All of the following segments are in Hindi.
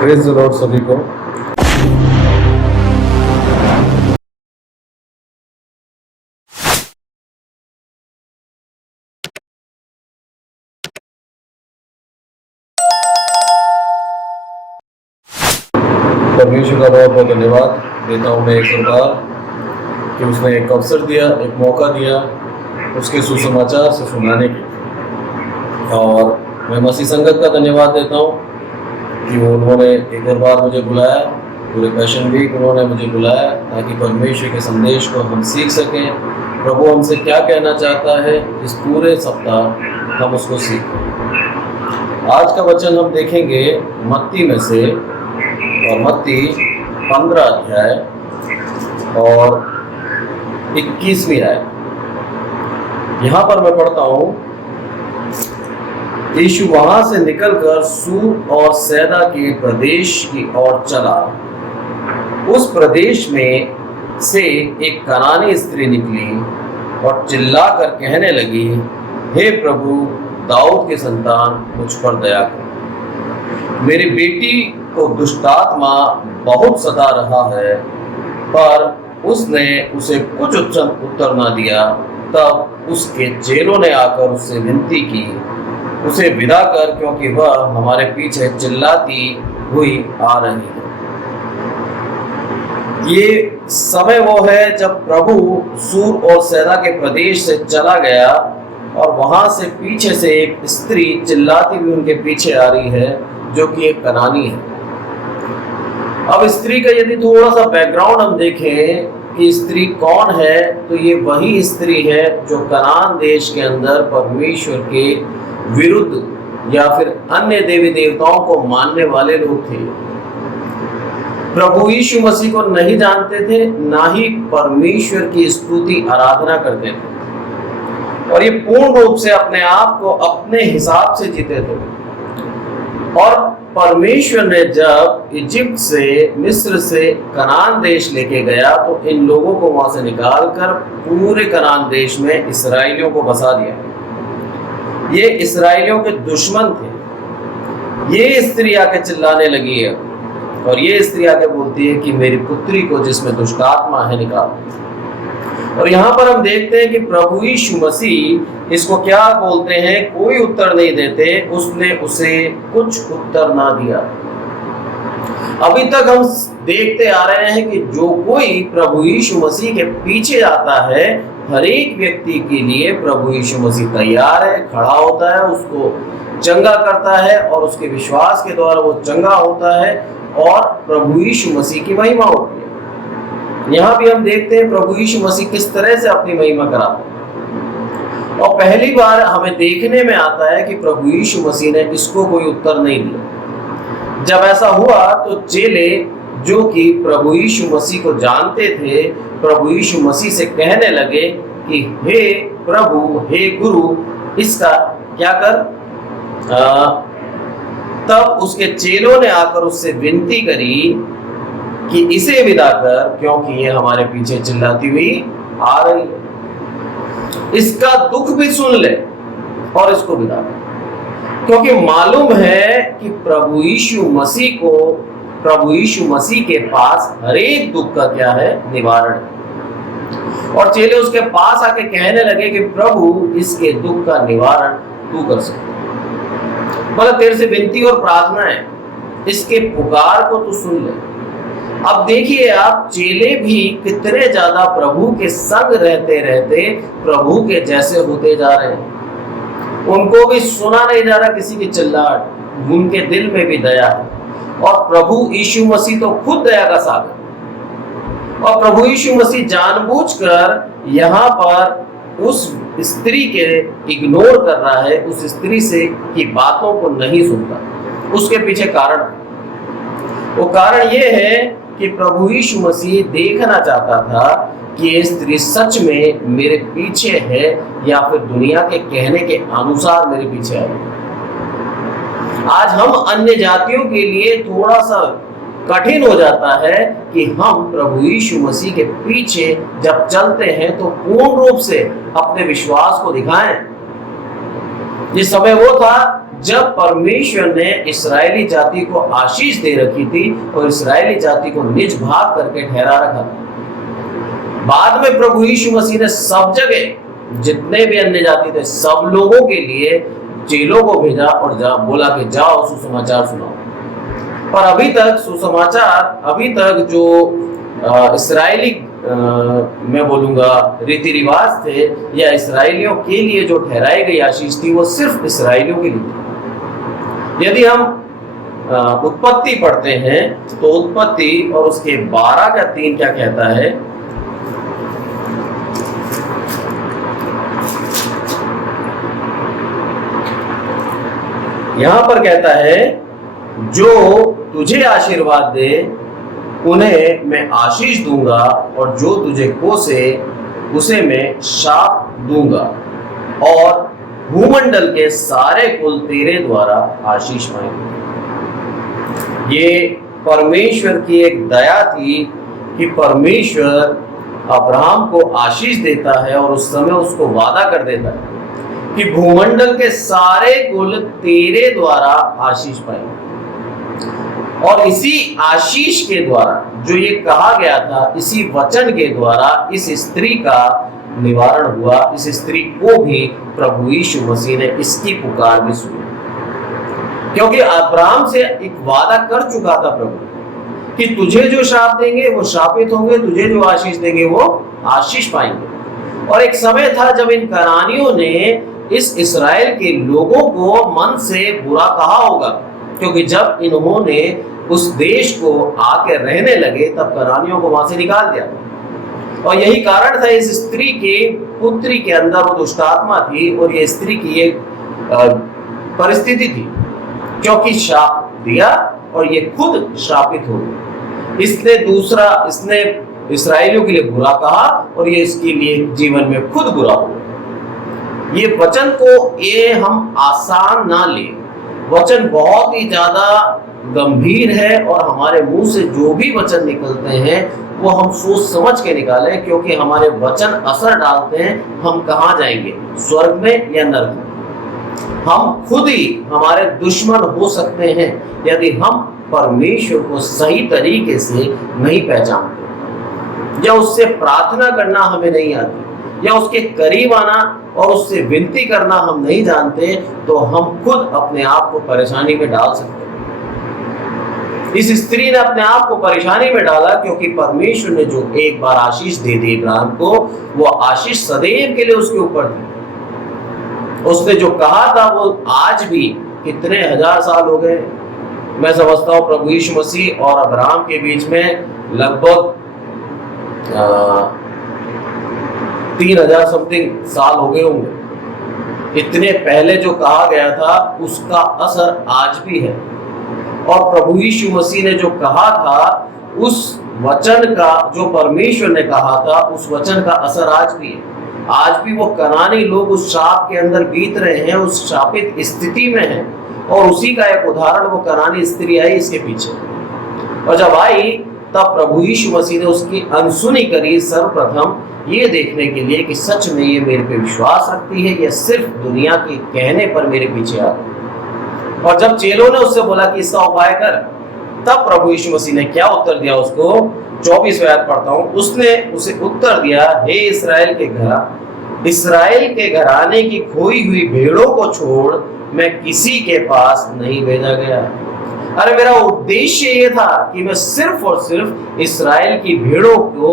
प्रेज द लॉर्ड सभी को। परमेश्वर का बहुत बहुत धन्यवाद देता हूँ मैं एक बार कि उसने एक अवसर दिया, एक मौका दिया उसके सुसमाचार से सुनाने के। और मैं मसीह संगत का धन्यवाद देता हूँ कि उन्होंने एक और बार मुझे बुलाया, पूरे पैशन वीक उन्होंने मुझे बुलाया ताकि परमेश्वर के संदेश को हम सीख सकें। प्रभु हमसे क्या कहना चाहता है इस पूरे सप्ताह हम उसको सीखें। आज का वचन हम देखेंगे मत्ती में से, और मत्ती 15 अध्याय और 21वीं आयत। यहाँ पर मैं पढ़ता हूँ, यीशु वहां से निकलकर सूर और सैदा के प्रदेश की ओर चला। उस प्रदेश में से एक कनानी स्त्री निकली और चिल्लाकर कहने लगी, हे प्रभु, दाऊद के संतान, मुझ पर दया कर। मेरी बेटी को दुष्टात्मा बहुत सता रहा है। पर उसने उसे कुछ उत्तर न दिया। तब उसके चेलों ने आकर उससे विनती की, उसे विदा कर, क्योंकि वह हमारे पीछे चिल्लाती हुई आ रही है। ये समय वो है जब प्रभु सूर और सैदा के प्रदेश से चला गया और वहां से पीछे से एक स्त्री चिल्लाती हुई उनके पीछे आ रही है, जो कि एक कनानी है। अब स्त्री का यदि थोड़ा सा बैकग्राउंड हम देखें कि स्त्री कौन है, तो ये वही स्त्री है जो कनान देश के अंदर परमेश्वर के विरुद्ध या फिर अन्य देवी देवताओं को मानने वाले लोग थे। प्रभु यीशु मसीह को नहीं जानते थे, ना ही परमेश्वर की स्तुति आराधना करते थे, और ये पूर्ण रूप से अपने आप को अपने हिसाब से जीते थे। और परमेश्वर ने जब इजिप्ट से, मिस्र से कनान देश लेके गया, तो इन लोगों को वहां से निकालकर पूरे कनान देश में इस्राएलियों को बसा दिया। ये इस्राएलियों के दुश्मन थे। ये स्त्री आके चिल्लाने लगी है, और ये स्त्री आके बोलती है कि मेरी पुत्री को जिसमें दुष्टात्मा है निकाल। और यहाँ पर हम देखते हैं कि प्रभु यीशु मसीह इसको क्या बोलते हैं, कोई उत्तर नहीं देते। उसने उसे कुछ उत्तर ना दिया। अभी तक हम देखते आ रहे हैं कि जो कोई प्रभु यीशु मसीह के पीछे आता है, हर एक व्यक्ति के लिए प्रभु यीशु मसीह तैयार है, खड़ा होता है, उसको चंगा करता है, और उसके विश्वास के द्वारा वो चंगा होता है और प्रभु यीशु मसीह की महिमा होती है। यहाँ भी हम देखते हैं प्रभु यीशु मसीह किस तरह से अपनी महिमा कराते हैं। और पहली बार हमें देखने में आता है कि प्रभु यीशु मसीह ने इसको कोई उत्तर नहीं दिया। जब ऐसा हुआ तो चेले, जो कि प्रभु यीशु मसीह को जानते थे, प्रभु यीशु मसीह से कहने लगे कि हे प्रभु, हे गुरु, इसका क्या कर। तब उसके चेलों ने आकर उससे विनती करी कि इसे विदा कर, क्योंकि ये हमारे पीछे चिल्लाती हुई आ रही है। इसका दुख भी सुन ले और इसको विदा कर, क्योंकि मालूम है कि प्रभु यीशु मसीह को, प्रभु यीशु मसीह के पास हर एक दुख का क्या है, निवारण है। और चेले उसके पास आके कहने लगे कि प्रभु, इसके दुख का निवारण तू कर सकता, मतलब तेरे से विनती और प्रार्थना है, इसके पुकार को तू सुन ले। अब देखिए आप, चेले भी कितने ज्यादा प्रभु के संग रहते रहते प्रभु के जैसे होते जा रहे हैं। उनको भी सुना नहीं जा रहा किसी की चिल्लाहट, उनके दिल में भी दया है। और प्रभु यीशु मसीह तो खुद दया का सागर, और प्रभु यीशु मसीह जानबूझकर यहाँ पर उस स्त्री के इग्नोर कर रहा है, उस स्त्री से की बातों को नहीं सुनता। उसके पीछे कारण, वो कारण ये है कि प्रभु यीशु मसीह देखना चाहता था कि ये स्त्री सच में मेरे पीछे है या फिर दुनिया के कहने के अनुसार मेरे पीछे है। आज हम अन्य जातियों के लिए थोड़ा सा कठिन हो जाता है कि हम प्रभु यीशु मसीह के पीछे जब चलते हैं तो पूर्ण रूप से अपने विश्वास को दिखाएं। ये समय वो था जब परमेश्वर ने इस्राएली जाति को आशीष दे रखी थी और इस्राएली जाति को निज भाग करके ठहरा रखा था। बाद में प्रभु यीशु मसीह ने सब जगह जितने भी अन्य जाति थे सब लोगों के लिए चेलों को भेजा और बोला कि जाओ सुसमाचार सुनाओ। पर अभी तक सुसमाचार, अभी तक जो इस्राएली मैं बोलूंगा रीति रिवाज थे या इसराइलियों के लिए जो ठहराई गई आशीष थी वो सिर्फ इसराइलियों के लिए थी। यदि हम उत्पत्ति पढ़ते हैं तो उत्पत्ति और उसके 12 का 3 क्या कहता है, यहां पर कहता है जो तुझे आशीर्वाद दे उन्हें मैं आशीष दूंगा और जो तुझे कोसे उसे मैं शाप दूंगा और भूमंडल के सारे कुल तेरे द्वारा आशीष पाएंगे। ये परमेश्वर की एक दया थी कि परमेश्वर अब्राहम को आशीष देता है और उस समय उसको वादा कर देता है कि भूमंडल के सारे कुल तेरे द्वारा आशीष पाएंगे। और इसी आशीष के द्वारा जो ये कहा गया था, इसी वचन के द्वारा इस स्त्री का निवारण हुआ। इस स्त्री को भी प्रभु यीशु मसीह ने इसकी पुकार भी सुनी, क्योंकि अब्राहम से एक वादा कर चुका था प्रभु कि तुझे जो शाप देंगे वो शापित होंगे, तुझे जो आशीष देंगे वो आशीष पाएंगे। और एक समय था जब इन करानियों ने इस इस्राएल के लोगों को मन से बुरा कहा होगा, क्योंकि जब इन्होंने उस देश को आके रहने लगे तब करानियों को वहां से निकाल दिया। और यही कारण था इस स्त्री के पुत्री के अंदर वो दुष्ट आत्मा थी और ये स्त्री की एक परिस्थिति थी, क्योंकि शाप दिया और ये खुद शापित हो गई। इसने इस्राएलियों के लिए बुरा कहा और ये इसके लिए जीवन में खुद बुरा हो गया। ये वचन को ये हम आसान ना ले, वचन बहुत ही ज्यादा गंभीर है और हमारे मुंह से जो भी वचन निकलते हैं वो हम सोच समझ के निकालें, क्योंकि हमारे वचन असर डालते हैं हम कहाँ जाएंगे, स्वर्ग में या नरक में। हम खुद ही हमारे दुश्मन हो सकते हैं यदि हम परमेश्वर को सही तरीके से नहीं पहचानते या उससे प्रार्थना करना हमें नहीं आती या उसके करीब आना और उससे विनती करना हम नहीं जानते, तो हम खुद अपने आप को परेशानी में डाल सकते हैं। इस स्त्री ने अपने आप को परेशानी में डाला, क्योंकि परमेश्वर ने जो एक बार आशीष दे दी इब्राहिम को, वो आशीष सदैव के लिए उसके ऊपर थी। उसने जो कहा था वो आज भी कितने हजार साल हो गए, मैं समझता हूँ प्रभु यीशु मसीह और अब्राहम के बीच में लगभग 3000 समथिंग साल हो गए होंगे। इतने पहले जो कहा गया था उसका असर आज भी है। और प्रभु यीशु मसीह ने जो कहा था उस वचन का, जो परमेश्वर ने कहा था उस वचन का असर आज भी है। आज भी वो कनानी लोग उस शाप के अंदर बीत रहे हैं, उस शापित स्थिति में हैं। और उसी का एक उदाहरण वो कनानी स्त्री आई इसके पीछे। और जब आई तब प्रभु यीशु मसीह ने उसकी अनसुनी करी, सर्वप्रथम ये देखने के लिए कि सच में ये मेरे पे विश्वास रखती है या सिर्फ दुनिया के कहने पर मेरे पीछे आ गई। और जब चेलों ने उससे बोला कि इसका उपाय कर, तब प्रभु यीशु मसीह ने क्या उत्तर दिया उसको, 24वां आयत पढ़ता हूं। उसने उसे उत्तर दिया, हे इस्राएल के घराने की खोई हुई भेड़ों को छोड़ मैं किसी के पास नहीं भेजा गया। अरे मेरा उद्देश्य ये था कि मैं सिर्फ और सिर्फ इस्राएल की भेड़ों को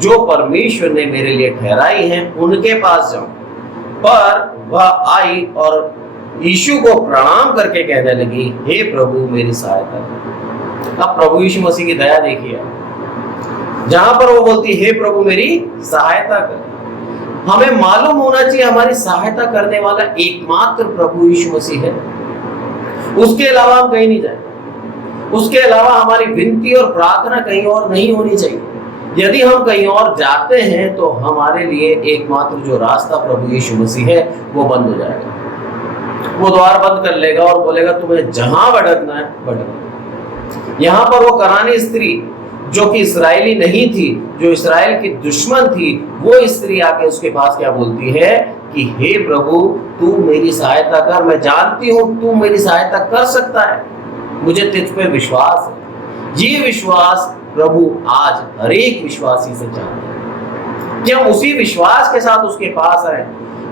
जो परमेश्वर ने मेरे लिए ठहराई हैं उनके पास जाऊं। पर वह आई और यीशु को प्रणाम करके कहने लगी, हे प्रभु मेरी सहायता कर। अब प्रभु यीशु मसीह की दया देखिए, जहां पर वो बोलती हे प्रभु मेरी सहायता कर। हमें मालूम होना चाहिए हमारी सहायता करने वाला एकमात्र प्रभु यीशु मसीह है, उसके अलावा हम कहीं नहीं जाए। उसके अलावा हमारी विनती और प्रार्थना कहीं और नहीं होनी चाहिए। यदि हम कहीं और जाते हैं तो हमारे लिए एकमात्र जो रास्ता प्रभु यीशु मसीह है वो बंद हो जाएगा। वो द्वार बंद कर लेगा और बोलेगा तुम्हें जहां भटकना है भटकना। यहाँ पर वो कनानी स्त्री जो कि इस्राएली नहीं थी, जो इस्राएल की दुश्मन थी, वो स्त्री आके उसके पास क्या बोलती है कि हे प्रभु तू मेरी सहायता कर, मैं जानती हूं तू मेरी सहायता कर सकता है, मुझे तुझ पे विश्वास है। ये विश्वास प्रभु आज हर एक विश्वासी से चाहते हैं कि हम उसी विश्वास के साथ उसके पास आए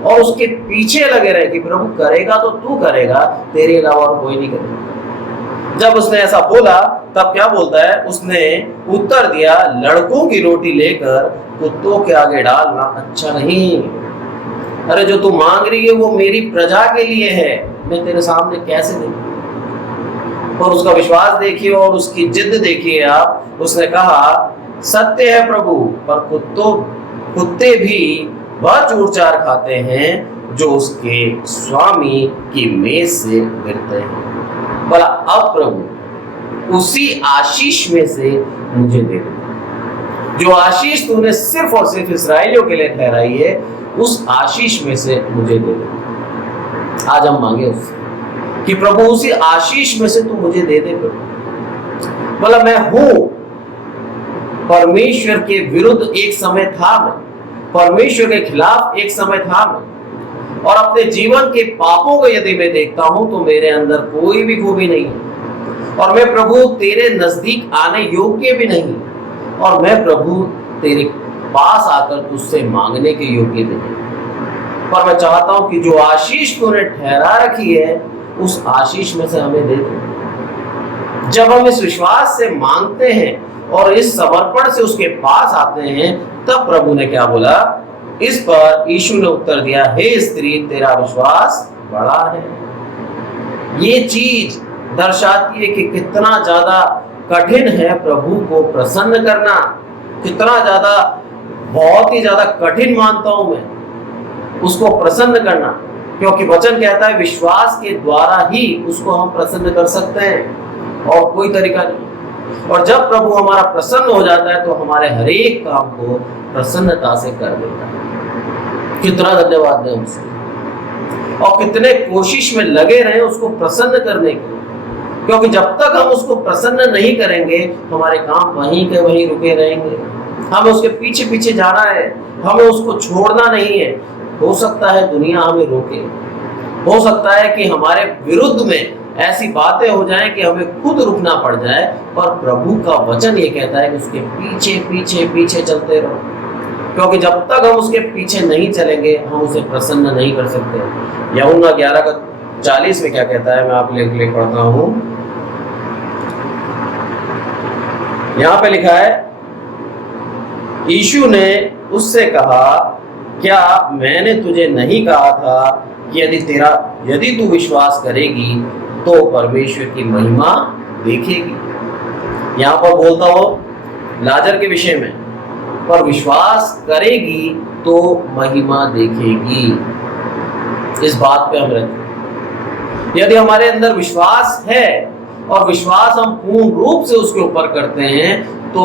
और उसके पीछे लगे रहे कि प्रभु करेगा तो तू करेगा, तेरे अलावा और कोई नहीं करेगा। जब उसने ऐसा बोला तब क्या बोलता है, उसने उत्तर दिया, लड़कों की रोटी लेकर कुत्तों के आगे डालना अच्छा नहीं। अरे जो तू मांग रही है वो मेरी प्रजा के लिए है, मैं तेरे सामने कैसे दूं? और उसका विश्वास देखिए और उसकी जिद देखिए आप। उसने कहा सत्य है प्रभु, पर कुत्ते भी वह चूर चार खाते हैं जो उसके स्वामी की मेज से गिरते हैं। बोला अब प्रभु उसी आशीष में से मुझे दे दे, जो आशीष तूने सिर्फ और सिर्फ इस्राएलियों के लिए ठहराई है, उस आशीष में से मुझे दे दे। आज हम मांगे उससे कि प्रभु उसी आशीष में से तू मुझे दे दे प्रभु। बोला मैं हूं, परमेश्वर के विरुद्ध एक समय था मैं, परमेश्वर के खिलाफ एक समय था मैं, और अपने जीवन के पापों को यदि मैं देखता हूं तो मेरे अंदर कोई भी खूबी नहीं है, और मैं प्रभु तेरे नजदीक आने योग्य भी नहीं, और मैं प्रभु तेरे पास आकर तुझसे मांगने के योग्य भी नहीं। पर मैं चाहता हूं कि जो आशीष तूने ठहरा रखी है उस आशीष में से हमें दे दे। जब हम इस विश्वास से मांगते हैं और इस समर्पण से उसके पास आते हैं, तब प्रभु ने क्या बोला, इस पर यीशु ने उत्तर दिया, हे स्त्री तेरा विश्वास बड़ा है। ये चीज दर्शाती है कि कितना ज्यादा कठिन है प्रभु को प्रसन्न करना, कितना ज्यादा, बहुत ही ज्यादा कठिन मानता हूं मैं उसको प्रसन्न करना, क्योंकि वचन कहता है विश्वास के द्वारा ही उसको हम प्रसन्न कर सकते हैं और कोई तरीका नहीं। और जब प्रभु हमारा प्रसन्न हो जाता है तो हमारे हर एक काम को प्रसन्नता से कर देता है। कितना धन्यवाद दें उसको, और कितने कोशिश में लगे रहे उसको प्रसन्न करने के, क्योंकि जब तक हम उसको प्रसन्न नहीं करेंगे हमारे काम वहीं के वहीं रुके रहेंगे। हमें उसके पीछे पीछे जाना है, हमें उसको छोड़ना नहीं है। हो सकता है दुनिया हमें रोके, हो सकता है कि हमारे विरुद्ध में ऐसी बातें हो जाएं कि हमें खुद रुकना पड़ जाए, पर प्रभु का वचन ये कहता है कि उसके पीछे पीछे पीछे चलते रहो, क्योंकि जब तक हम उसके पीछे नहीं चलेंगे हम उसे प्रसन्न नहीं कर सकते। यूहन्ना 11:40 में क्या कहता है, मैं आप लेख पढ़ता हूं। यहां पे लिखा है, यीशु ने उससे कहा, क्या मैंने तुझे नहीं कहा था कि यदि तू विश्वास करेगी तो परमेश्वर की महिमा देखेगी। यहां पर बोलता हो लाजर के विषय में, पर विश्वास करेगी तो महिमा देखेगी। इस बात पे हम रहते। यदि हमारे अंदर विश्वास है और विश्वास हम पूर्ण रूप से उसके ऊपर करते हैं तो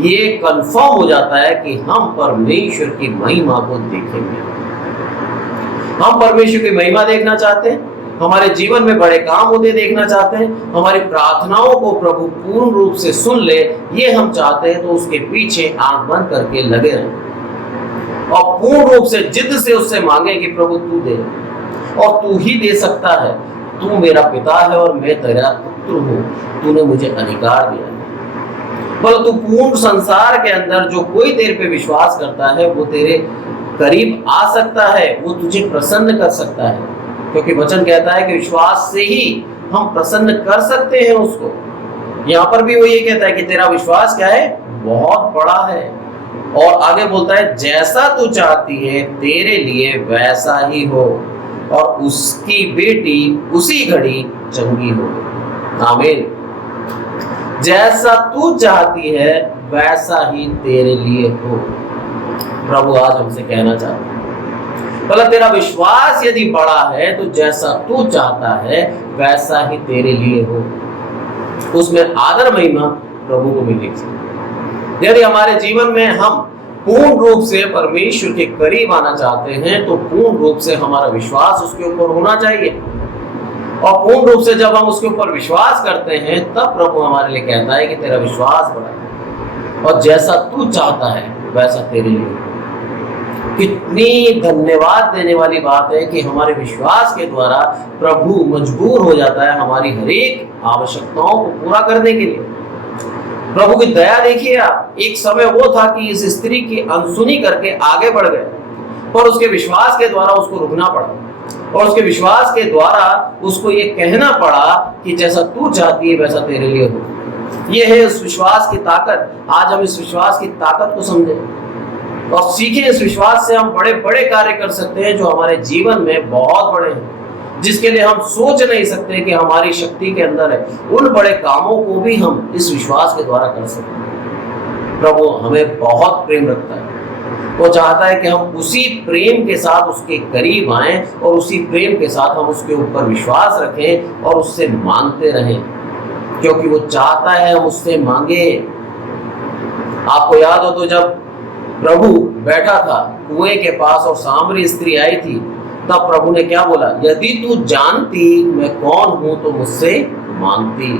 ये कंफर्म हो जाता है कि हम परमेश्वर की महिमा को देखेंगे। हम परमेश्वर की महिमा देखना चाहते हैं, हमारे जीवन में बड़े काम होते देखना चाहते हैं, हमारी प्रार्थनाओं को प्रभु पूर्ण रूप से सुन ले, ये हम चाहते हैं, तो उसके पीछे आंख बंद करके लगे रहें और पूर्ण रूप से जिद से उससे मांगे कि प्रभु तू दे, और तू ही दे सकता है। तू मेरा पिता है और मैं तेरा पुत्र हूं, तूने मुझे अधिकार दिया है। बोलो तू पूर्ण संसार के अंदर जो कोई तेरे पे विश्वास करता है वो तेरे करीब आ सकता है, वो तुझे प्रसन्न कर सकता है, क्योंकि वचन कहता है कि विश्वास से ही हम प्रसन्न कर सकते हैं उसको। यहाँ पर भी वो ये कहता है कि तेरा विश्वास क्या है, बहुत बड़ा है, और आगे बोलता है जैसा तू चाहती है तेरे लिए वैसा ही हो, और उसकी बेटी उसी घड़ी चंगी हो। आमीन। जैसा तू चाहती है वैसा ही तेरे लिए हो। प्रभु आज हमसे कहना चाहता है, बोला तेरा विश्वास यदि बड़ा है तो जैसा तू चाहता है वैसा ही तेरे लिए हो। उसमें आदर महिमा प्रभु को मिलेगी। यदि हमारे जीवन में हम पूर्ण रूप से परमेश्वर के करीब आना चाहते हैं तो पूर्ण रूप से हमारा विश्वास उसके ऊपर होना चाहिए, और पूर्ण रूप से जब हम उसके ऊपर विश्वास करते हैं तब प्रभु हमारे लिए कहता है कि तेरा विश्वास बड़ा है और जैसा तू चाहता है वैसा तेरे लिए। कितनी धन्यवाद देने वाली बात है कि हमारे विश्वास के द्वारा प्रभु मजबूर हो जाता है हमारी हर एक आवश्यकताओं को पूरा करने के लिए। प्रभु की दया देखिए आप, एक समय वो था कि इस स्त्री की अनसुनी करके आगे बढ़ गए, पर उसके विश्वास के द्वारा उसको रुकना पड़ा और उसके विश्वास के द्वारा उसको ये कहना पड़ा कि जैसा तू चाहती है वैसा तेरे लिए हो। ये है उस विश्वास की ताकत। आज हम इस विश्वास की ताकत को समझें और सीखें। इस विश्वास से हम बड़े बड़े कार्य कर सकते हैं जो हमारे जीवन में बहुत बड़े हैं, जिसके लिए हम सोच नहीं सकते कि हमारी शक्ति के अंदर है। उन बड़े कामों को भी हम इस विश्वास के द्वारा कर सकते हैं। प्रभु हमें बहुत प्रेम रखता है। वो चाहता है कि हम उसी प्रेम के साथ उसके करीब आएं और उसी प्रेम के साथ हम उसके ऊपर विश्वास रखें और उससे मांगते रहें, क्योंकि वो चाहता है हम उससे मांगे। आपको याद हो तो जब प्रभु बैठा था कुएं के पास और सामरी स्त्री आई थी, तब प्रभु ने क्या बोला? यदि तू जानती मैं कौन हूं तो मुझसे मांगती।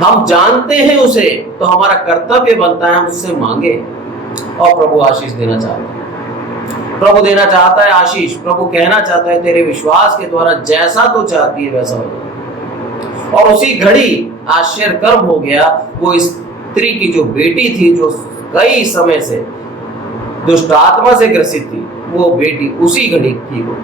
हम जानते हैं उसे तो हमारा कर्तव्य बनता है हम उससे मांगे। और प्रभु आशीष देना चाहता है। प्रभु देना चाहता है आशीष। प्रभु कहना चाहता है तेरे विश्वास के द्वारा जैसा तू चाहती है वैसा हो जाए। और उसी घड़ी आश्चर्य कर्म हो गया। वो स्त्री की जो बेटी थी, जो कई समय से दुष्ट आत्मा से ग्रसित थी, वो बेटी उसी घड़ी ठीक हो।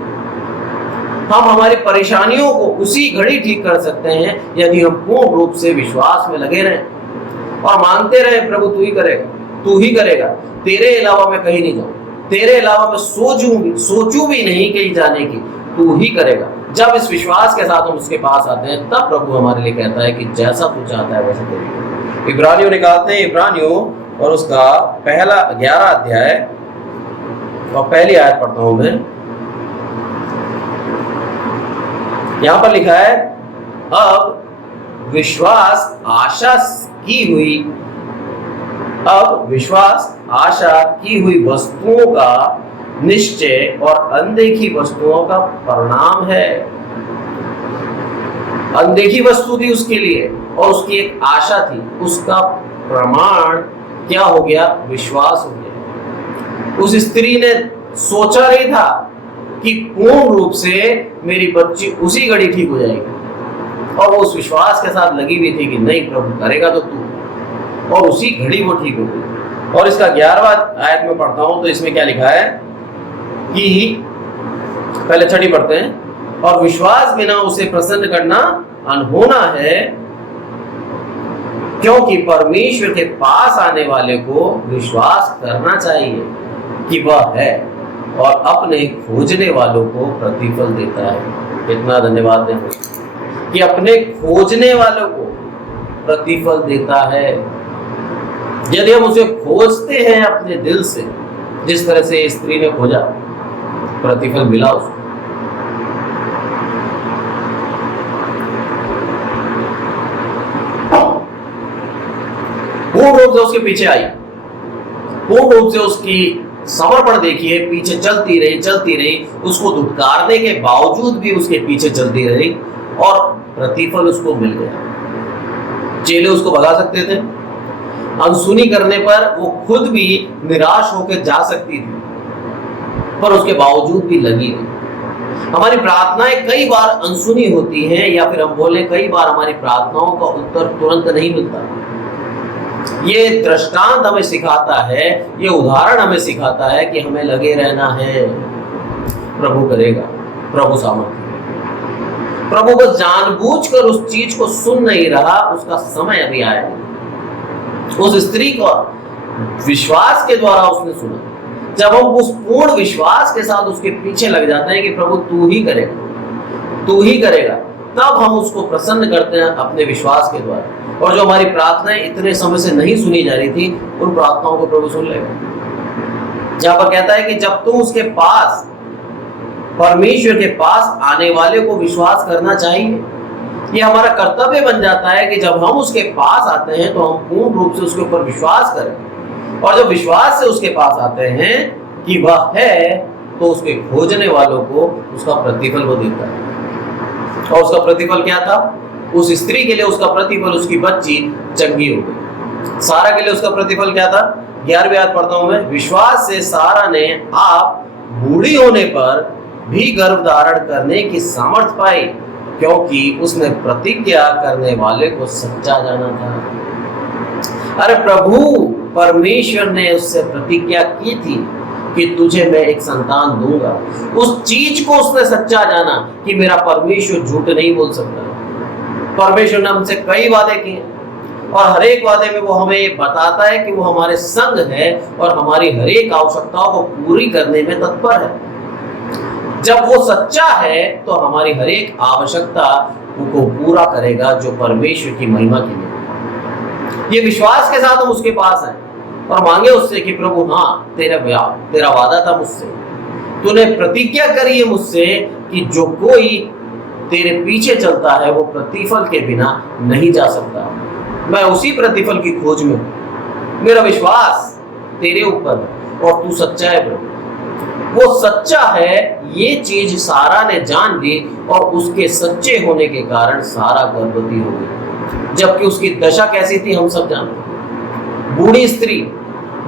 हम हमारी परेशानियों को उसी घड़ी ठीक कर सकते हैं यदि हम पूर्ण रूप से विश्वास में लगे रहें और मांगते रहें, प्रभु तू ही करेगा, तू ही करेगा, तेरे अलावा मैं कहीं नहीं जाऊं, तेरे अलावा मैं सोचूं भी नहीं कहीं जाने की, तू ही करेगा। जब इस विश्वास के साथ हम उसके पास आते हैं तब प्रभु हमारे लिए कहता है कि जैसा तू चाहता है वैसा करेगा। इब्रानियों निकालते हैं, इब्रानियों और उसका पहला 11 अध्याय और पहली आयत पढ़ता हूं मैं। यहां पर लिखा है, अब विश्वास आशा की हुई वस्तुओं का निश्चय और अनदेखी वस्तुओं का परिणाम है। अनदेखी वस्तु थी उसके लिए और उसकी एक आशा थी, उसका प्रमाण क्या हो गया? विश्वास हो गया। उस स्त्री ने सोचा नहीं था कि पूर्ण रूप से मेरी बच्ची उसी घड़ी ठीक हो जाएगी, और वो उस विश्वास के साथ लगी हुई थी कि नहीं प्रभु करेगा तो तू, और उसी घड़ी वो ठीक हो गई। और इसका 11वां आयत में पढ़ता हूं तो इसमें क्या लिखा है कि पहले 6 पढ़ते हैं, और विश्वास बिना उसे प्रसन्न करना अनहोना है, क्योंकि परमेश्वर के पास आने वाले को विश्वास करना चाहिए कि वह है और अपने खोजने वालों को प्रतिफल देता है। कितना धन्यवाद दें कि अपने खोजने वालों को प्रतिफल देता है। यदि हम उसे खोजते हैं अपने दिल से, जिस तरह से स्त्री ने खोजा, प्रतिफल मिला उसको। पूर्ण रूप से उसके पीछे आई, पूर्ण रूप से उसकी समर्पण देखिए, पीछे चलती रही, उसको धुतकारने के बावजूद भी उसके पीछे चलती रही और प्रतिफल उसको मिल गया। चेले उसको भगा सकते थे, अनसुनी करने पर वो खुद भी निराश होकर जा सकती थी, पर उसके बावजूद भी लगी रही। हमारी प्रार्थनाएं कई बार अनसुनी होती हैं, या फिर हम बोले कई बार हमारी प्रार्थनाओं का उत्तर तुरंत नहीं मिलता। ये दृष्टांत हमें सिखाता है, ये उदाहरण हमें सिखाता है कि हमें लगे रहना है। प्रभु करेगा, प्रभु सामर्थ्य। प्रभु बस जानबूझकर उस चीज को सुन नहीं रहा, उसका समय अभी आया। उस स्त्री को विश्वास के द्वारा उसने सुना। जब हम उस पूर्ण विश्वास के साथ उसके पीछे लग जाते हैं कि प्रभु तू ही करेगा, तू ही करेगा, तब हम उसको प्रसन्न करते हैं अपने विश्वास के द्वारा। और जो हमारी प्रार्थनाएं इतने समय से नहीं सुनी जा रही थी, उन प्रार्थनाओं को प्रभु सुन लेगा। जहां पर कहता है कि जब तुम उसके पास, परमेश्वर के पास आने वाले को विश्वास करना चाहिए। ये हमारा कर्तव्य बन जाता है कि जब हम उसके पास आते हैं तो हम पूर्ण रूप से उसके ऊपर विश्वास करें, और जब विश्वास से उसके पास आते हैं कि वह है, तो उसके खोजने वालों को उसका प्रतिफल वो देता है। और उसका प्रतिफल क्या था? उस स्त्री के लिए उसका प्रतिफल उसकी बच्ची चंगी हो गई। सारा के लिए उसका प्रतिफल क्या था? 11वीं आयत पढ़ता हूं मैं। विश्वास से सारा ने आप बूढ़ी होने पर भी गर्भ धारण करने की सामर्थ पाई, क्योंकि उसने प्रतिज्ञा करने वाले को सच्चा जाना था। अरे प्रभु परमेश्वर ने उससे प्रतिज्ञा की थी कि तुझे मैं एक संतान दूंगा। उस चीज को उसने सच्चा जाना कि मेरा परमेश्वर झूठ नहीं बोल सकता। परमेश्वर ने हमसे कई वादे किए और हर एक वादे में वो हमें ये बताता है कि वो हमारे संग है और हमारी हर एक आवश्यकताओं को पूरी करने में तत्पर है। जब वो सच्चा है तो हमारी हर एक आवश्यकता को पूरा करेगा, जो परमेश्वर की महिमा के लिए। ये विश्वास के साथ हम उसके पास हैं और मांगे उससे कि प्रभु हाँ, तेरा वादा था मुझसे, तूने प्रतिज्ञा करी है मुझसे कि जो कोई तेरे पीछे चलता है वो प्रतिफल के बिना नहीं जा सकता। मैं उसी प्रतिफल की खोज में हूं। मेरा विश्वास तेरे ऊपर है और तू सच्चा है प्रभु। वो सच्चा है, ये चीज सारा ने जान ली और उसके सच्चे होने के कारण सारा गर्भवती हो गई। जबकि उसकी दशा कैसी थी हम सब जानते हैं। बूढ़ी स्त्री,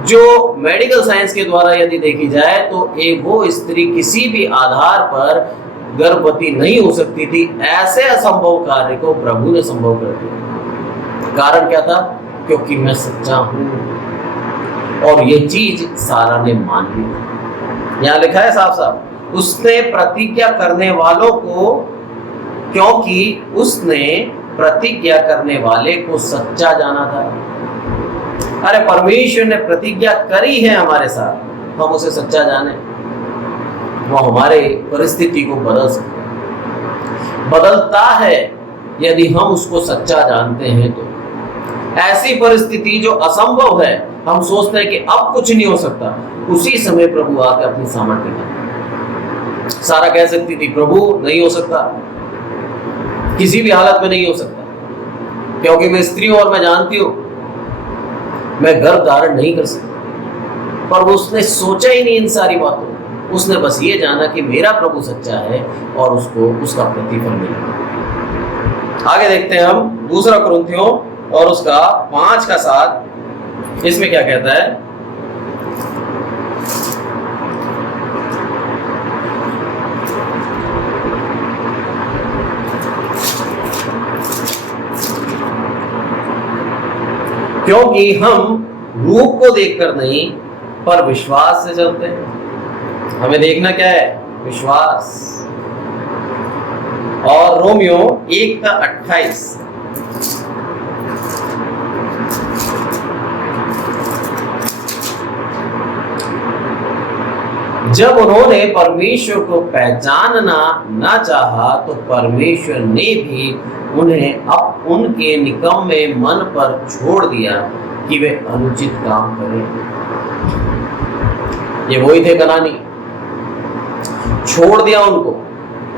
जो मेडिकल साइंस के द्वारा यदि देखी जाए तो वो स्त्री किसी भी आधार पर गर्भवती नहीं हो सकती थी। ऐसे असंभव कार्य को प्रभु ने संभव कर दिया। कारण क्या था? क्योंकि मैं सच्चा हूं और ये चीज सारा ने मान ली। यहां लिखा है साफ साफ, उसने प्रतिज्ञा करने वालों को, क्योंकि उसने प्रतिज्ञा करने वाले को सच्चा जाना था। अरे परमेश्वर ने प्रतिज्ञा करी है हमारे साथ, हम उसे सच्चा जाने। वो हमारे परिस्थिति को बदल सकता है, बदलता है यदि हम उसको सच्चा जानते हैं। तो ऐसी परिस्थिति जो असंभव है, हम सोचते हैं कि अब कुछ नहीं हो सकता, उसी समय प्रभु आकर अपनी सामर्थ्य दिखाता। सारा कह सकती थी प्रभु नहीं हो सकता, किसी भी हालत में नहीं हो सकता, क्योंकि मैं स्त्री हूं और मैं जानती हूं मैं गर्भ धारण नहीं कर सकती। पर उसने सोचा ही नहीं इन सारी बातों, उसने बस ये जाना कि मेरा प्रभु सच्चा है और उसको उसका प्रतिफल मिलेगा। आगे देखते हैं हम दूसरा कुरिन्थियों और उसका 5 का 7। इसमें क्या कहता है? क्योंकि हम रूप को देखकर नहीं पर विश्वास से चलते हैं। हमें देखना क्या है? विश्वास। और रोमियो 1 का 28, जब उन्होंने परमेश्वर को पहचानना ना चाहा तो परमेश्वर ने भी उन्हें अब उनके निकम्मे मन पर छोड़ दिया कि वे अनुचित काम करें। ये वही थे कनानी, छोड़ दिया उनको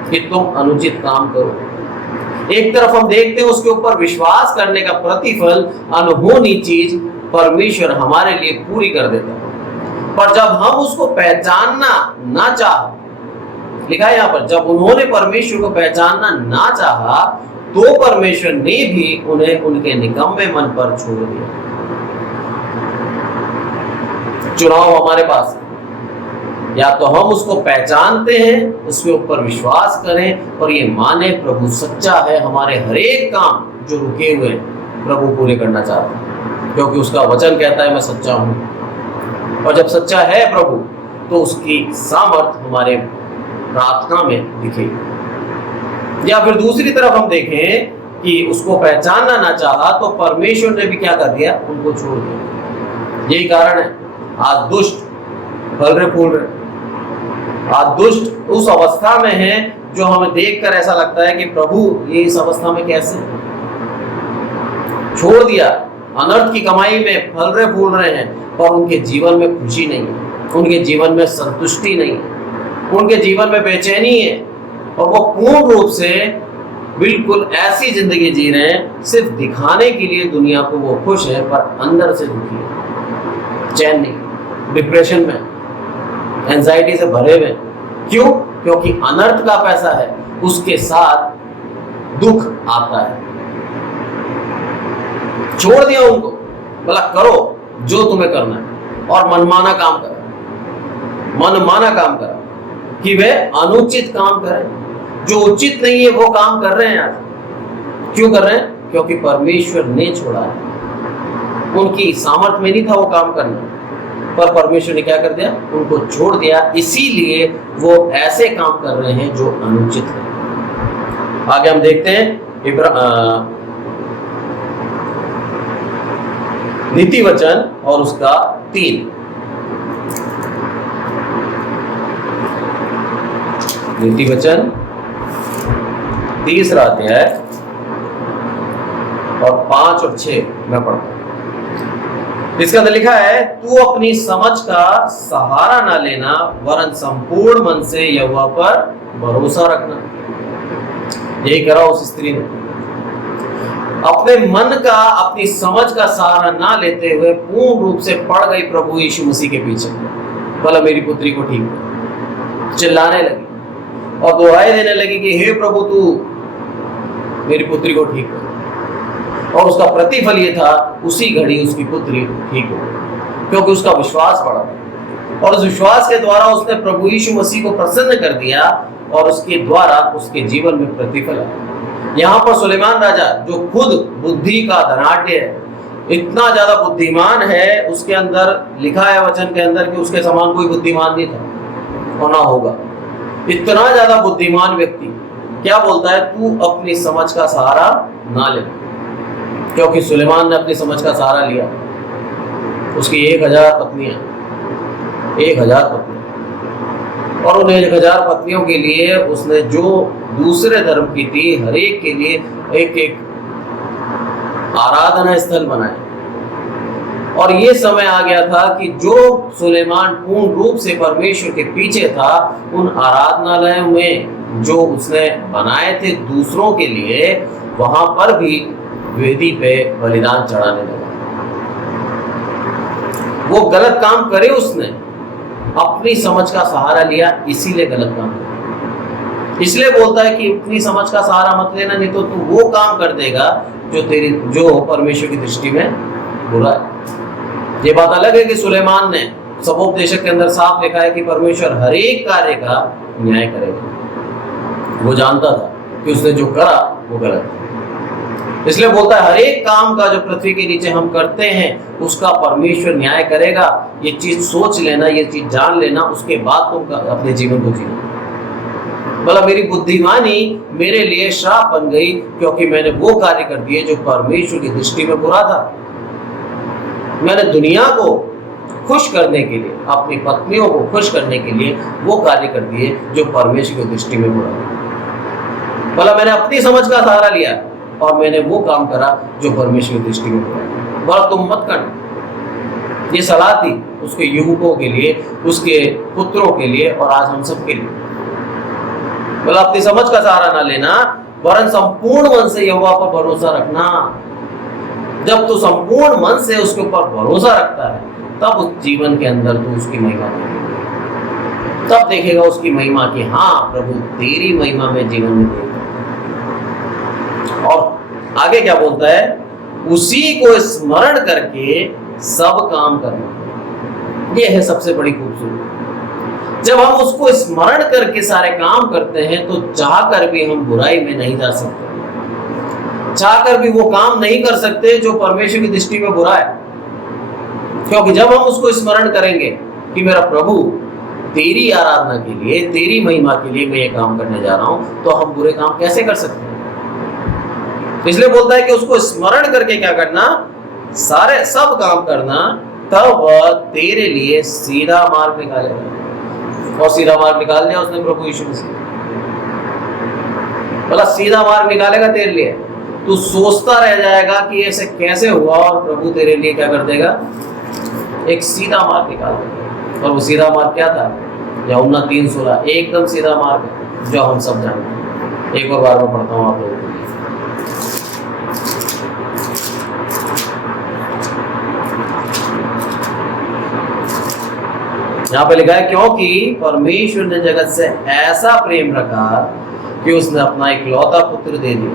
कि तुम अनुचित काम करो। एक तरफ हम देखते हैं उसके ऊपर विश्वास करने का प्रतिफल, अनहोनी चीज परमेश्वर हमारे लिए पूरी कर देता है। पर जब हम उसको पहचानना ना चाहा, लिखा है यहां पर, जब उन्होंने परमेश्वर को पहचानना ना चाहा तो परमेश्वर ने भी उन्हें उनके निकम्मे मन पर छोड़ दिया। चुनाव हमारे पास है, या तो हम उसको पहचानते हैं, उसके ऊपर विश्वास करें और ये माने प्रभु सच्चा है, हमारे हर एक काम जो रुके हुए हैं प्रभु पूरे करना चाहता है, क्योंकि उसका वचन कहता है मैं सच्चा हूं। और जब सच्चा है प्रभु तो उसकी सामर्थ हमारे प्रार्थना में दिखेगी। या फिर दूसरी तरफ हम देखें कि उसको पहचानना ना चाहा तो परमेश्वर ने भी क्या कर दिया? उनको छोड़ दिया। यही कारण है आज दुष्ट फल रहे फूल रहे। आज दुष्ट उस अवस्था में है जो हमें देखकर ऐसा लगता है कि प्रभु ये इस अवस्था में कैसे? छोड़ दिया, अनर्थ की कमाई में फल रहे फूल रहे हैं, पर उनके जीवन में खुशी नहीं है, उनके जीवन में संतुष्टि नहीं है, उनके जीवन में बेचैनी है और वो पूर्ण रूप से बिल्कुल ऐसी जिंदगी जी रहे हैं, सिर्फ दिखाने के लिए दुनिया को वो खुश है पर अंदर से दुखी है, चैन नहीं, डिप्रेशन में, एंजाइटी से भरे हुए। क्यों? क्योंकि अनर्थ का पैसा है, उसके साथ दुख आता है। छोड़ दिया उनको, बोला करो जो तुम्हें करना है, और मनमाना काम करा, मनमाना काम करा कि वे अनुचित काम करें, जो उचित नहीं है वो काम कर रहे हैं आज। क्यों कर रहे हैं? क्योंकि परमेश्वर ने छोड़ा है, उनकी सामर्थ्य में नहीं था वो काम करना, पर परमेश्वर ने क्या कर दिया? उनको छोड़ दिया। इसीलिए वो ऐसे काम कर रहे हैं जो अनुचित है। आगे हम देखते हैं नीति वचन और उसका 3। नीति वचन 3रा अध्याय और 5 और 6 मैं पढ़ता हूं। इसके अंदर लिखा है, तू अपनी समझ का सहारा ना लेना, वरन संपूर्ण मन से यहोवा पर भरोसा रखना। यही करा उस स्त्री ने, अपने मन का, अपनी समझ का सहारा ना लेते हुए पूर्ण रूप से पड़ गई प्रभु यीशु मसीह के पीछे। बोला मेरी पुत्री को ठीक कर, चिल्लाने लगी और दुआएं देने लगी कि हे प्रभु तू मेरी पुत्री को ठीक कर। और उसका प्रतिफल ये था, उसी घड़ी उसकी पुत्री ठीक हो गई, क्योंकि उसका विश्वास बढ़ा और उस विश्वास के द्वारा उसने प्रभु यीशु मसीह को प्रसन्न कर दिया और उसके द्वारा उसके जीवन में प्रतिफल आया। यहाँ पर सुलेमान राजा, जो खुद बुद्धि का धनाढ्य है, इतना ज्यादा बुद्धिमान है, उसके अंदर लिखा है वचन के अंदर कि उसके समान कोई बुद्धिमान नहीं था और ना होगा। इतना ज्यादा बुद्धिमान व्यक्ति क्या बोलता है, तू अपनी समझ का सहारा ना ले, क्योंकि सुलेमान ने अपनी समझ का सहारा लिया। उसकी 1000 पत्नियां, 1000 पत्नी, और उन 1000 पत्नियों के लिए उसने जो दूसरे धर्म की थी, हर एक के लिए एक एक आराधना स्थल बनाए। और ये समय आ गया था कि जो सुलेमान पूर्ण रूप से परमेश्वर के पीछे था, उन आराधनालयों में जो उसने बनाए थे दूसरों के लिए, वहां पर भी वेदी पे बलिदान चढ़ाने लगा। वो गलत काम करे, उसने अपनी समझ का सहारा लिया, इसीलिए गलत काम किया। इसलिए बोलता है कि अपनी समझ का सहारा मत लेना, नहीं तो तू वो काम कर देगा जो परमेश्वर की दृष्टि में बुरा है। ये बात अलग है कि सुलेमान ने, सबोपदेशक के अंदर साफ लिखा है कि परमेश्वर हर एक कार्य का न्याय करेगा। वो जानता था कि उसने जो करा वो गलत है, इसलिए बोलता है हर एक काम का जो पृथ्वी के नीचे हम करते हैं उसका परमेश्वर न्याय करेगा। ये चीज सोच लेना, ये चीज जान लेना, उसके बाद तुम अपने जीवन को जीना। बोला मेरी बुद्धिमानी मेरे लिए श्राप बन गई, क्योंकि मैंने वो कार्य कर दिए जो परमेश्वर की दृष्टि में बुरा था। मैंने दुनिया को खुश करने के लिए, अपनी पत्नियों को खुश करने के लिए वो कार्य कर दिए जो परमेश्वर की दृष्टि में बुरा था। बोला मैंने अपनी समझ का सहारा लिया और मैंने वो काम करा जो परमेश्वर की दृष्टि में बुरा है। बोला तुम मत करना। ये सलाह थी उसके युवकों के लिए, उसके पुत्रों के लिए और आज हम सब के लिए। बोला अपनी समझ का सहारा ना लेना, वरन संपूर्ण मन से यहोवा पर भरोसा रखना। जब तू संपूर्ण मन से उसके ऊपर भरोसा रखता है, तब उस जीवन के अंदर तू उसकी महिमा देखेगा। तब देखेगा उसकी महिमा कि हाँ प्रभु तेरी महिमा में जीवन में देखेगा। और आगे क्या बोलता है, उसी को स्मरण करके सब काम करना। ये है सबसे बड़ी खूबसूरती। जब हम उसको स्मरण करके सारे काम करते हैं तो चाहकर भी हम बुराई में नहीं जा सकते, चाहकर भी वो काम नहीं कर सकते जो परमेश्वर की दृष्टि में बुरा है। क्योंकि जब हम उसको स्मरण करेंगे कि मेरा प्रभु तेरी आराधना के लिए, तेरी महिमा के लिए मैं ये काम करने जा रहा हूं, तो हम बुरे काम कैसे कर सकते हैं। इसलिए बोलता है कि उसको स्मरण करके क्या करना, सारे सब काम करना, तब वह तेरे लिए सीधा मार्ग निकालेगा। और सीधा मार्ग निकाल दिया उसने प्रभु यीशु मसीह। बोला सीधा मार्ग निकालेगा तेरे लिए। तू सोचता रह जाएगा कि ऐसे कैसे हुआ, और प्रभु तेरे लिए क्या कर देगा, एक सीधा मार्ग निकाल देगा। और वो सीधा मार्ग क्या था? यूहन्ना 3:16, एकदम सीधा मार्ग जो हम सब जानते हैं। एक और बार मैं पढ़ता हूँ आप लोगों को। यहाँ पे लिखा है, क्योंकि परमेश्वर ने जगत से ऐसा प्रेम रखा कि उसने अपना इकलौता पुत्र दे दिया,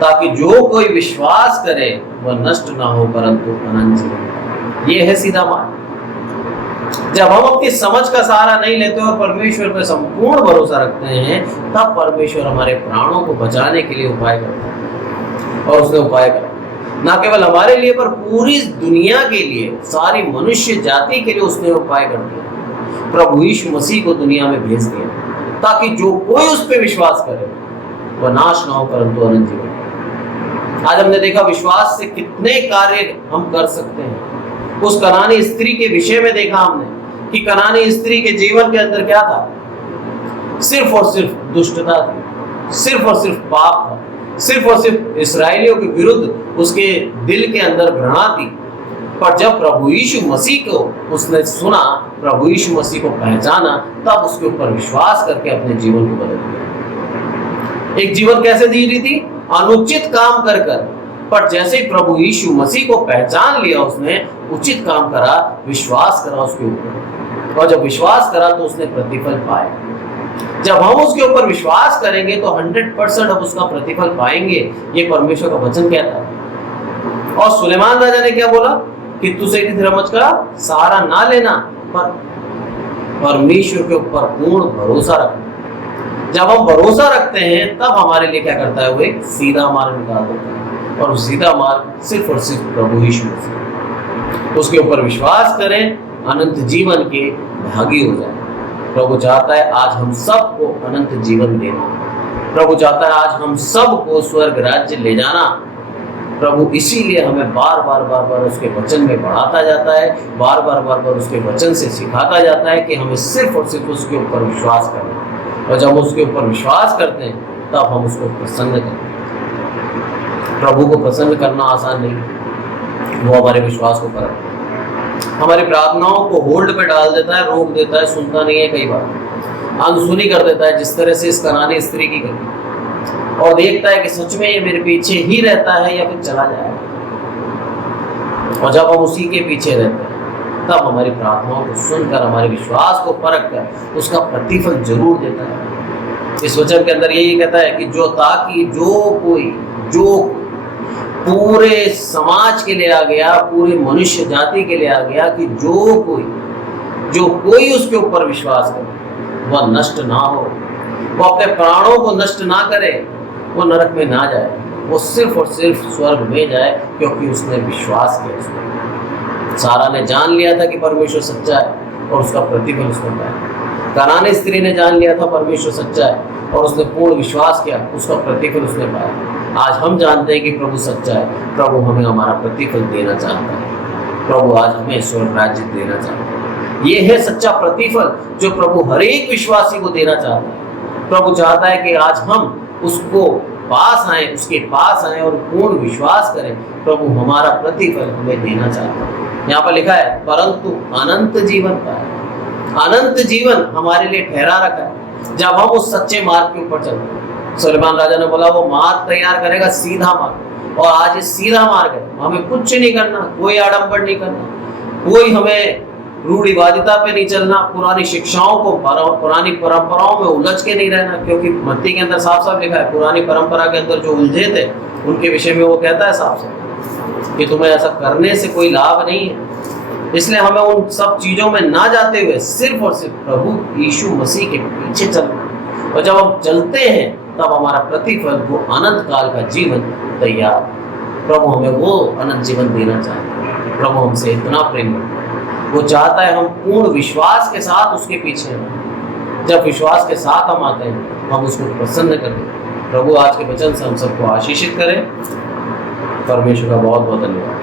ताकि जो कोई विश्वास करे वह नष्ट ना हो परंतु अनंत जीवन। ये है सीधा मार्ग। जब हम अपनी समझ का सहारा नहीं लेते और परमेश्वर पर संपूर्ण भरोसा रखते हैं, तब परमेश्वर हमारे प्राणों को बचाने के लिए उपाय करता है। और उसने उपाय करा ना केवल हमारे लिए पर पूरी दुनिया के लिए, सारी मनुष्य जाति के लिए उसने उपाय कर दिया। प्रभु यीशु मसीह को दुनिया में भेज दिया ताकि जो कोई उस पर विश्वास करे वह नाश ना हो परंतु अनंत जीवन। आज हमने देखा विश्वास से कितने कार्य हम कर सकते हैं। उस कनानी स्त्री के विषय में देखा हमने कि कनानी स्त्री के जीवन के अंदर क्या था, सिर्फ और सिर्फ दुष्टता थी, सिर्फ और सिर्फ पाप था, सिर्फ और सिर्फ इस्राएलियों के विरुद्ध उसके दिल के अंदर घृणा थी। पर जब प्रभु यीशु मसीह को उसने सुना, प्रभु यीशु मसीह को पहचाना, तब उसके ऊपर विश्वास करके अपने जीवन को बदल दिया। एक जीवन कैसे जी रही थी, अनुचित काम कर कर, पर जैसे ही प्रभु यीशु मसीह को पहचान लिया, उसने उचित काम करा, विश्वास करा उसके ऊपर, और जब विश्वास करा तो उसने प्रतिफल पाया। जब हम उसके ऊपर विश्वास करेंगे तो 100% हम उसका प्रतिफल पाएंगे, ये परमेश्वर का वचन कहता है। और सुलेमान राजा ने क्या बोला कि तू सेठी रमच का सहारा ना लेना, पर परमेश्वर के ऊपर पूर्ण भरोसा रखना। जब हम भरोसा रखते हैं तब हमारे लिए क्या करता है, वो एक सीधा मार्ग निकाल देता है, और सीधा मार्ग सिर्फ और सिर्फ प्रभु यीशु मसीह। उसके ऊपर विश्वास करें, अनंत जीवन के भागी हो जाए। प्रभु चाहता है आज हम सबको अनंत जीवन देना। प्रभु चाहता है आज हम सबको स्वर्ग राज्य ले जाना। प्रभु इसीलिए हमें बार बार उसके वचन में बढ़ाता जाता है, बार बार उसके वचन से सिखाता जाता है कि हमें सिर्फ और सिर्फ उसके ऊपर विश्वास करना है। और जब हम उसके ऊपर विश्वास करते हैं तब हम उसको प्रसन्न करते हैं। प्रभु को प्रसन्न करना आसान नहीं, वो हमारे विश्वास को परखता है, हमारी प्रार्थनाओं को होल्ड पे डाल देता है, रोक देता है, सुनता नहीं है, कई बार अनसुनी कर देता है, जिस तरह से इस कनानी स्त्री की करी, और देखता है कि सच में ये मेरे पीछे ही रहता है या फिर चला जाएगा। और जब हम उसी के पीछे रहते हैं तब हमारी प्रार्थनाओं को सुनकर, हमारे विश्वास को परख कर उसका प्रतिफल जरूर देता है। इस वचन के अंदर यही कहता है कि ताकि जो पूरे समाज के लिए आ गया, पूरे मनुष्य जाति के लिए आ गया, कि जो कोई उसके ऊपर विश्वास करे वह नष्ट ना हो, वो अपने प्राणों को नष्ट ना करे, वो नरक में ना जाए, वो सिर्फ और सिर्फ स्वर्ग में जाए, क्योंकि उसने विश्वास किया। उसने सारा ने जान लिया था कि परमेश्वर सच्चा है और उसका प्रतिफल उसने पाया। कनानी स्त्री ने जान लिया था परमेश्वर सच्चा है और उसने पूर्ण विश्वास किया, उसका प्रतिफल उसने पाया। आज हम जानते हैं कि प्रभु सच्चा है, प्रभु हमें हमारा प्रतिफल देना चाहता है, प्रभु आज हमें स्वर्ग राज्य देना चाहता है। ये है सच्चा प्रतिफल जो प्रभु हर एक विश्वासी को देना चाहता है। प्रभु चाहता है कि आज हम उसको पास आए, उसके पास आए और पूर्ण विश्वास करें। प्रभु हमारा प्रतिफल हमें देना चाहता है। यहाँ पर लिखा है परंतु अनंत जीवन पाए। अनंत जीवन हमारे लिए ठहरा रखा है जब हम उस सच्चे मार्ग के ऊपर चलते हैं। सुलेमान राजा ने बोला वो मार्ग तैयार करेगा, सीधा मार्ग, और आज ये सीधा मार्ग है। हमें कुछ नहीं करना, कोई आडंबर नहीं करना, कोई हमें रूढ़िवादिता पे नहीं चलना, पुरानी शिक्षाओं को, पुरानी परंपराओं में उलझ के नहीं रहना, क्योंकि मत्ती के अंदर साफ साफ लिखा है पुरानी परंपरा के अंदर जो उलझे थे उनके विषय में वो कहता है साफ साफ कि तुम्हें ऐसा करने से कोई लाभ नहीं है। इसलिए हमें उन सब चीजों में ना जाते हुए सिर्फ और सिर्फ प्रभु यीशु मसीह के पीछे चलना, और जब हम चलते हैं तब हमारा प्रतिफल वो अनंत काल का जीवन तैयार। प्रभु हमें वो अनंत जीवन देना चाहता है। प्रभु हमसे इतना प्रेम करता है, वो चाहता है हम पूर्ण विश्वास के साथ उसके पीछे हैं। जब विश्वास के साथ हम आते हैं हम उसको प्रसन्न करते। प्रभु आज के वचन से हम सबको आशीषित करें। परमेश्वर का बहुत बहुत धन्यवाद।